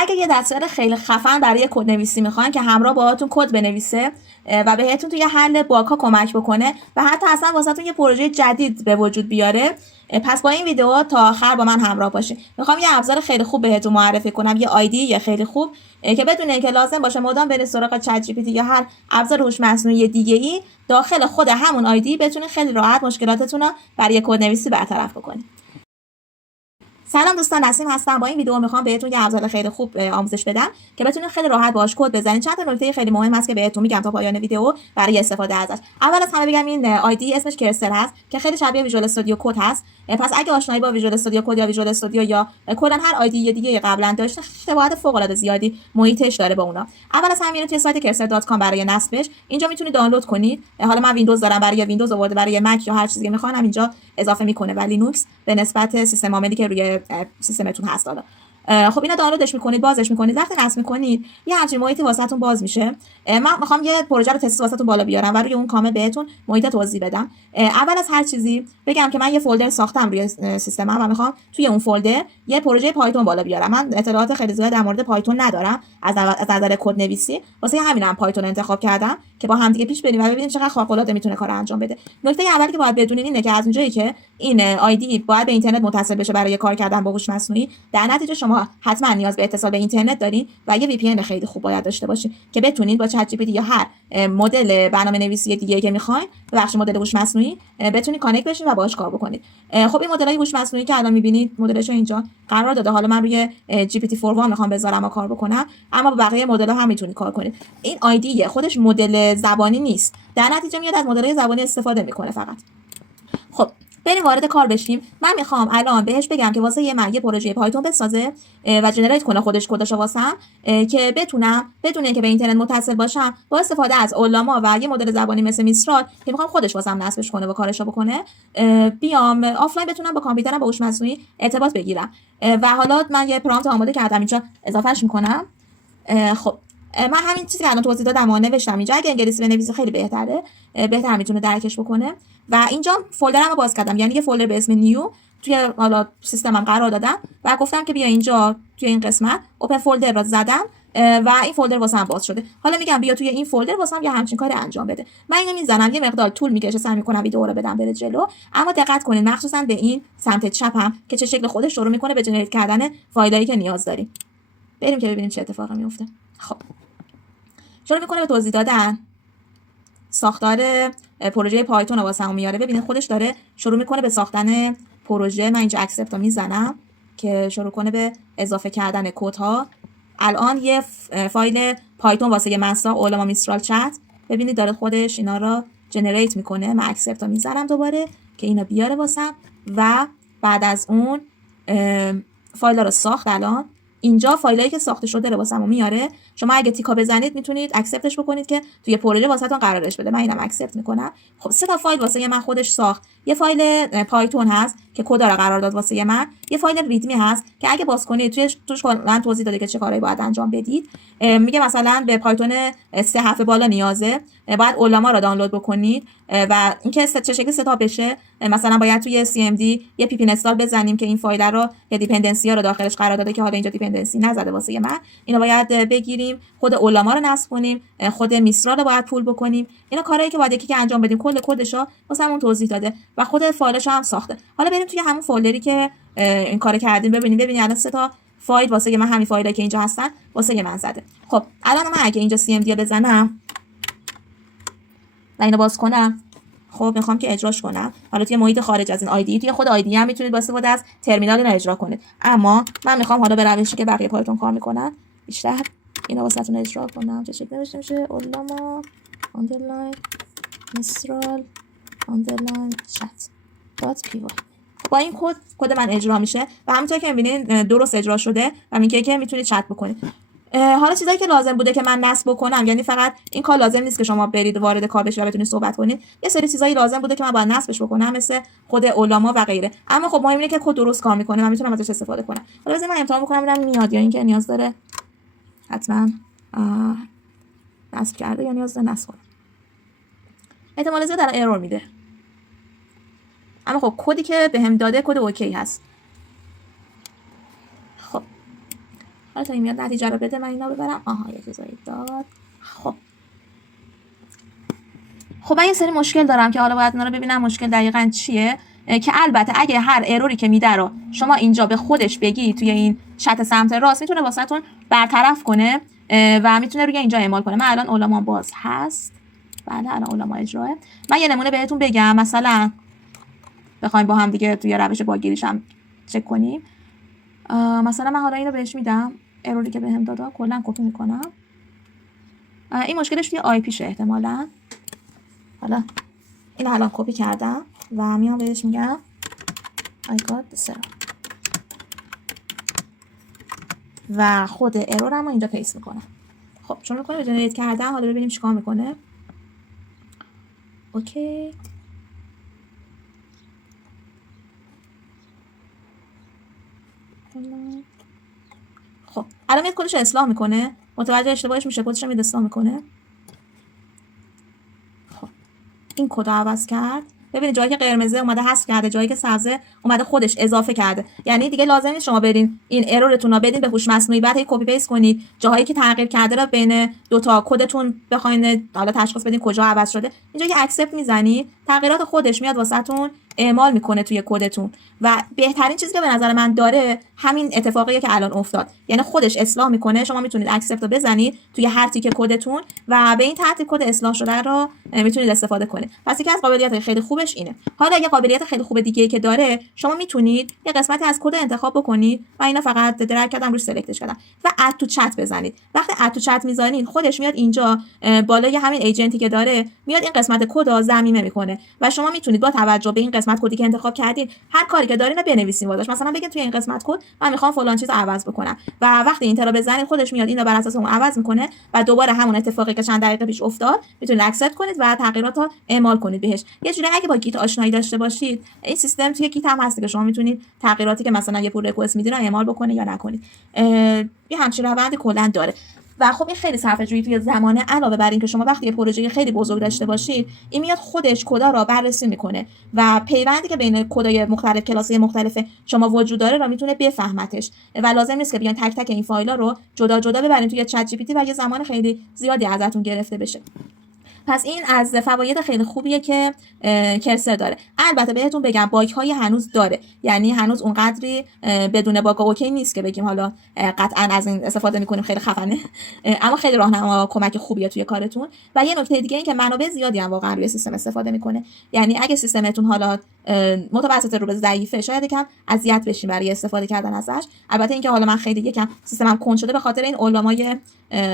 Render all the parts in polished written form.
اگه یه دستیار خیلی خفن برای کد نویسی میخواین که همراه باهاتون کد بنویسه و بهتون توی حل باگ‌ها کمک بکنه و حتی اصلا واسهتون یه پروژه جدید به وجود بیاره، پس با این ویدیو تا آخر با من همراه باشین. میخوام یه ابزار خیلی خوب بهتون معرفی کنم، یه آیدی خیلی خوب که بدون اینکه لازم باشه مدام برید سراغ چت جی پی تی یا هر ابزار هوش مصنوعی دیگه‌ای، داخل خود همون آیدی بتونید خیلی راحت مشکلاتتون رو برای کد نویسی برطرف بکنید. سلام دوستان، نسیم هستم. با این ویدیو میخوام بهتون یه ابزار خیلی خوب آموزش بدم که بتونید خیلی راحت باهاش کد بزنید. چند تا نکته خیلی مهم هست که بهتون میگم تا پایان ویدیو برای استفاده ازش. اول از همه بگم این آیدی اسمش کرسر هست که خیلی شبیه ویژوال استودیو کد هست. پس اگه آشنایی با ویژوال استودیو کد یا ویژوال استودیو یا کلا هر آیدی دیگه قبلا داشته، شباهت فوق العاده زیادی محیطش داره با اونا. اول از همه میرید توی سایت cursor.com برای نصبش. اینجا میتونید دانلود کنید. حالا من ویندوز دارم، برای ویندوز آورده، برای مک یا هر چیزی که میخوام اینجا اضافه میکنه و لینوکس به نسبت سیستم عاملی که روی سیستمتون هست. حالا خب اینا دانلودش میکنید، بازش میکنید، وقتی نصب میکنید یه همچین محیطی واسهتون باز میشه. من میخوام یه پروژه رو تست واسهتون بالا بیارم و روی اون کامل بهتون محیط توضیح بدم. اول از هر چیزی بگم که من یه فولدر ساختم روی سیستمم و میخوام توی اون فولدر یه پروژه پایتون بالا بیارم. من اطلاعات خیلی زیاد در مورد پایتون ندارم از نظر کد نویسی، واسه همینم پایتون انتخاب کردم که با هم دیگه پیش بریم و ببینیم چقدر خارق العاده میتونه کار انجام بده. نکته اولی که باید بدونید اینه که از اونجایی که این آیدی باید به اینترنت متصل بشه برای کار کردن با هوش مصنوعی، در نتیجه شما حتما نیاز به اتصال به اینترنت دارین و یه وی پی ان خیلی خوب باید داشته باشین که بتونید با چت جی پی تی یا هر مدل برنامه‌نویسی دیگه که میخواین، بخش مدل هوش مصنوعی، بتونید کانکت بشین و باهاش کار بکنید. خب این مدل‌های هوش مصنوعی که الان می‌بینید مدلش اینجا قرار داده. حالا من روی جی پی تی 4 میخوام بذارم و کار بکنم، اما با بقیه مدل‌ها هم میتونید کار کنید. این آیدی خودش مدل زبانی نیست، در نتیجه میاد از مدل‌های زبانی استفاده میکنه فقط. خب بریم وارد کار بشیم. من میخوام الان بهش بگم که واسه من یه پروژه پایتون بسازه و جنریت کنه خودش کداشو واسم، که بتونم بدون اینکه به اینترنت متصل باشم با استفاده از اولاما و یه مدل زبانی مثل میسترال که میخوام خودش واسم نصبش کنه و کارشو بکنه، بیام آفلاین بتونم با کامپیوترم با هوش مصنوعی ارتباط بگیرم. و حالا من یه پرامپت آماده کردم اینجا اضافهش میکنم. خب من همین چیزی که الان توضیح دادم نوشتم اینجا. اگه انگلیسی بنویسی خیلی بهتره، بهتر میتونه درکش بکنه. و اینجا فولدرمو باز کردم، یعنی یه فولدر به اسم نیو توی حالا سیستمم قرار دادم و گفتم که بیا اینجا توی این قسمت اوپن فولدر رو زدم و این فولدر واسم باز شده. حالا میگم بیا توی این فولدر واسم یه همچین کاری انجام بده. من اینو میزنم، یه مقدار طول میکشه، سعی میکنم ویدیو رو بدم بره جلو، اما دقت کنید مخصوصا به این سمت چپم که چه شکل خودش شروع میکنه به جنریت کردن فایلایی که نیاز داریم. بریم که ببینیم چه اتفاقی میفته. خب شروع میکنه به توضیح دادن ساختار پروژه پایتون رو واسمون میاره. ببینید خودش داره شروع میکنه به ساختن پروژه. من اینجا اکسپت رو میزنم که شروع کنه به اضافه کردن کدها. الان یه فایل پایتون واسه من ساخت، اولما میسترال چت. ببینید داره خودش اینا رو جنریت میکنه. من اکسپت رو میزنم دوباره که اینا بیاره واسم و بعد از اون فایل رو ساخت. الان اینجا فایلایی که ساخته شده رو واسمون میاره. شما اگه تیکا بزنید میتونید اکسپتش بکنید که توی پروژه واسهتون قرارش بده. من اینم اکسپت میکنم. خب 3 تا فایل واسه من خودش ساخت. یه فایل پایتون هست که کد رو قرار داد واسه من، یه فایل ریدمی هست که اگه باز کنید توش کلا توضیح داده که چه کارهایی باید انجام بدید. میگه مثلا به پایتون 3 حرف بالا نیازه، باید اولاما رو دانلود بکنید و اینکه چه شکلی ستاپ بشه. مثلا باید توی سی ام دی یه پی پی اینستال بزنیم که این فایل رو یا دیپندنسی ها رو داخلش قرار داده که حالا اینجا دیپندنسی نزده واسه من. اینا باید بگیریم، خود اولاما رو نصب کنیم، خود میسترال رو باید پول بکنیم. اینا کارهایی که باید یکی که انجام بدیم. کل کدشو واسمون توضیح داده و خود فایلش هم ساخته. حالا بریم توی همون فولدری که این کارو کردیم ببینید الان 3 تا فایل واسه من، همین فایلایی که اینجا هستن واسه من زده. خب الان من اگه اینجا سی ام دی بزنم و اینو باز کنم، خب میخوام که اجراش کنم. حالا توی محیط خارج از این آیدی، توی خود آیدی هم میتونید با استفاده از ترمینال اینو اجرا کنید، اما من میخوام حالا به روشی که بقیه پایتون کار میکنن بیشتر اینو واسهتون اجرا کنم. چه شکلی نوشته میشه؟ اولاما آندرلاین میسترال آندرلاین چت دات پی وای. با این کد من اجرا میشه و همونطور که میبینید درست اجرا شده و میگه که میتونید چت بکنید. حالا چیزایی که لازم بوده که من نصب بکنم، یعنی فقط این کار لازم نیست که شما برید وارد کار بشید و بتونید صحبت کنید. یه سری چیزایی لازم بوده که من باید نصبش بکنم مثل خود اولاما و غیره. اما خب مهم اینه که کد درست کار میکنه من میتونم ازش استفاده کنم. حالا بذارید من امتحان بکنم ببینم میاد یا اینکه نیاز داره حتما نصب کرده یا نیاز داره نصب کنم. احتمال زیاد داره ایرور میده، اما خب کدی که بهم داده کد اوکی هست. خب حالا تا این میاد نتیجه رو بده من اینا ببرم. آها یه چیزایی داد. خب من یه سری مشکل دارم که حالا باید اونا رو ببینم مشکل دقیقاً چیه، که البته اگه هر اروری که میده رو شما اینجا به خودش بگی توی این چت سمت راست میتونه واسهتون برطرف کنه و میتونه روی اینجا اعمال کنه. من الان علما باز هست. بله الان علما اجراه. من یه نمونه بهتون بگم، مثلا بخوایم با هم دیگه توی روش باگیریش هم چک کنیم. مثلا من حالا اینو بهش میدم، اروری که بهم داده کلا کپی میکنم. این مشکلش توی آی پیشه احتمالاً. حالا این الان کپی کردم و میام بهش میگم I got the error و خود ارورم رو اینجا پیست میکنم. خب چون میکنه به جنریت کردم. حالا ببینیم چیکار میکنه. اوکی خب الان میاد کدش رو اصلاح میکنه، متوجه اشتباهش میشه، کدش رو میاد اصلاح میکنه. خب این کد رو عوض کرد. ببینید جایی که قرمزه اومده حذف کرده، جایی که سبزه اومده خودش اضافه کرده. یعنی دیگه لازم نیست شما برین این ارورتون رو بدین به هوش مصنوعی بعد کپی پیست کنید، جاهایی که تغییر کرده رو بین دو تا کدتون بخواید حالا تشخیص بدین کجا عوض شده. اینجا که اکسپت میزنید تغییرات خودش میاد واسهتون اعمال میکنه توی کدتون. و بهترین چیزی که به نظر من داره همین اتفاقیه که الان افتاد، یعنی خودش اصلاح میکنه. شما میتونید اکسپت رو بزنید توی هر تیکه کدتون و به این ترتیب کد اصلاح شده رو میتونید استفاده کنید. پس یکی از قابلیت خیلی خوبش اینه. حالا یه قابلیت خیلی خوب دیگه که داره، شما میتونید یه قسمتی از کد انتخاب بکنید و اینا فقط درگ کردم روش سلکتش کردم و اد تو چت بزنید. وقتی اد تو چت میزنید خودش میاد اینجا بالای همین ایجنتی که داره میاد این قسمت کد رو ضمیمه میکنه و شما میتونید با توجه به این قسمت کدی که انتخاب کردین هر کاری که دارین رو بنویسین واسش. مثلا بگید توی این قسمت کد من میخوام فلان چیز رو عوض بکنم و وقتی اینتر رو بزنید خودش میاد اینو بر اساس اون عوض میکنه و دوباره همون اتفاقی که چند دقیقه پیش افتاد میتونید اکسپت کنید و تغییرات رو اعمال کنید بهش. یه جوری اگه با گیت آشنایی داشته باشید این سیستم توی گیت هم هست که شما میتونید تغییراتی که مثلا یه پول ریکوست میدین رو اعمال بکنید یا نکنید. یه همچین روندی کلا داره. و خب این خیلی صرفه‌جویی توی زمانه، علاوه بر این که شما وقتی یه پروژه خیلی بزرگ داشته باشید این میاد خودش کدا رو بررسی میکنه و پیوندی که بین کدای مختلف کلاس‌های مختلف شما وجود داره رو میتونه بفهمتش و لازم نیست که بیان تک تک این فایل‌ها رو جدا جدا ببرین توی چت جی پی تی و یه زمان خیلی زیادی ازتون گرفته بشه. پس این از فواید خیلی خوبیه که کرسر داره. البته بهتون بگم باگ های هنوز داره، یعنی هنوز اونقدری بدون باگ اوکی نیست که بگیم حالا قطعا از این استفاده میکنیم خیلی خفنه، اما خیلی راهنما کمک خوبیه توی کارتون. و یه نکته دیگه این که منابع زیادی هم واقعا روی سیستم استفاده میکنه، یعنی اگه سیستمتون حالا متوسط رو به ضعیفه شاید یکم اذیت بشین برای استفاده کردن ازش. البته اینکه حالا من خیلی یکم سیستمم کند شده به خاطر این علامای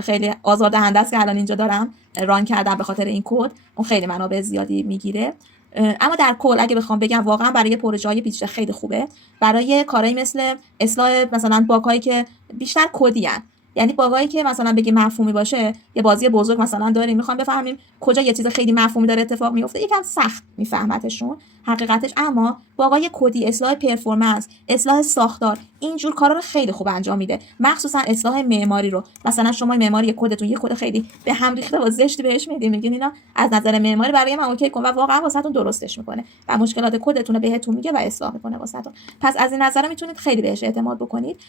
خیلی آزاردهنده است که الان اینجا دارم ران کردم به خاطر این کد، اون خیلی منابع زیادی میگیره. اما در کل اگه بخوام بگم واقعا برای پروژه‌های پیچیده خیلی خوبه، برای کارهایی مثل اصلاح مثلا باگ‌هایی که بیشتر کدی ان، یعنی باگایی که مثلا بگیم مفهومی باشه، یه بازی بزرگ مثلا داریم میخوام بفهمیم کجا یه چیز خیلی مفهومی داره اتفاق میفته، یکم سخت میفهمتشون حقیقتش. اما باگای کدی، اصلاح پرفورمنس، اصلاح ساختار، اینجور کارا رو خیلی خوب انجام میده. مخصوصا اصلاح معماری رو، مثلا شما معماری کدتون یه کد خیلی به هم ریخته و زشتی بهش میدین، میگین اینا از نظر معماری برای من اوکی کن و واقعا واسهتون درستش میکنه و مشکلات کدتون رو بهتون میگه و اصلاح میکنه واسهتون. پس از این نظر میتونید خیلی بهش اعتماد بکنید.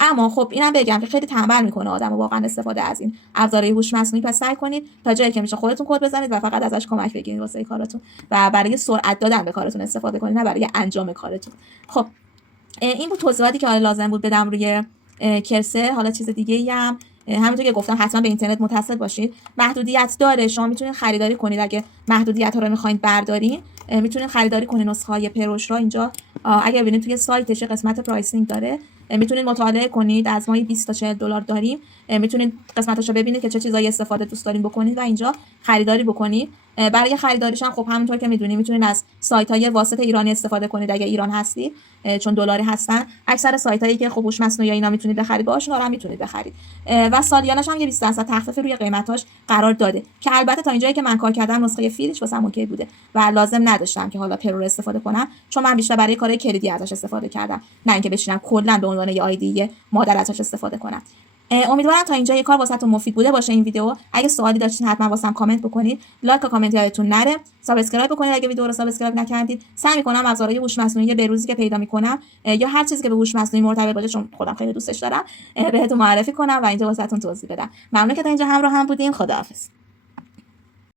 اما خب اینم بگم که خیلی تنبل میکنه آدمو واقعا استفاده از این ابزارهای هوش مصنوعی. پس سعی کنید تا جایی که میشه خودتون کد بزنید و فقط ازش کمک بگیرید واسه کارتون و برای سرعت دادن به کارتون استفاده کنید، نه برای انجام کارتون. خب این بود توضیحاتی که لازم بود بدم روی کرسر. حالا چیز دیگه ای هم همونطور که گفتم حتما به اینترنت متصل باشید. محدودیت داره، شما میتونید خریداری کنید. اگه محدودیت ها رو میخواین بردارین میتونید خریداری کنید نسخه های پروش را. اینجا اگه ببینید توی سایتش قسمت پرایسینگ داره، میتونید مطالعه کنید. از ماهی 20 تا 40 دلار داریم، میتونید قسمتاشو ببینید که چه چیزایی استفاده دوست دارین بکنید و اینجا خریداری بکنید. برای خریداریش هم خب همونطور که میدونید میتونید از سایت‌های واسط ایرانی استفاده کنید اگه ایران هستید، چون دلاری هستن. اکثر سایت‌هایی که خب هوش مصنوعی اینا میتونید بخرید، باهاشون هم میتونید بخرید و سالیانش هم یه 20% تخفیف روی قیمتاش قرار داده که البته تا اینجایی که من کار کردم نسخه فریش واسم اوکی بوده و لازم نداشتم که حالا پرو رو استفاده کنم، چون من بیشتر برای کارهای کلیدی ازش استفاده کردم، نه اینکه بشینم کلا به عنوان یه آیدی مادر ازش استفاده کنم. امیدوارم تا اینجا یه کار واسهتون مفید بوده باشه این ویدیو. اگه سوالی داشتین حتما واسم کامنت بکنید. لایک و کامنت یادتون نره. سابسکرایب بکنید اگه ویدیو رو سابسکرایب نکردید. سعی می‌کنم ابزارهای هوش مصنوعی به‌روزی که پیدا می‌کنم یا هر چیزی که به هوش مصنوعی مرتبط باشه، چون خودم خیلی دوستش دارم، بهتون معرفی کنم و اینجا واسهتون توضیح بدم. ممنون که تا اینجا همراه هم بودین. خداحافظ.